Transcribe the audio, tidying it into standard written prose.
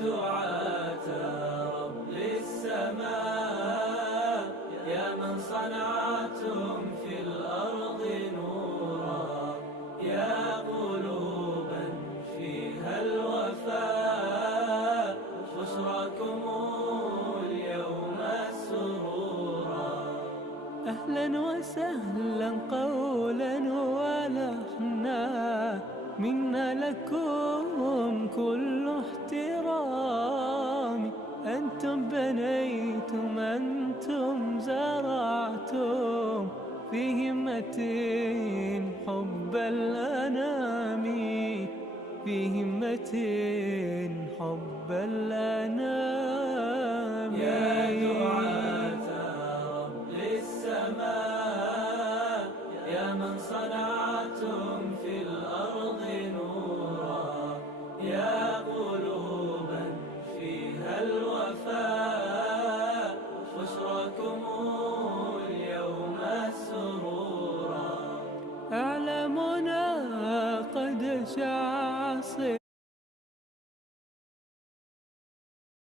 دعاة رب السماء، يا من صنعتم في الأرض نورا، يا قلوبا فيها الوفاء، بشراكم اليوم السرورا. أهلا وسهلا قولا ولحنا، منا لكم كل احترام. أنتم بنيتم، أنتم زرعتم في همة حب الأنام، في همة حب الأنام. يا دعاة رب السماء، يا من صنعتم في الأرض نورا، يا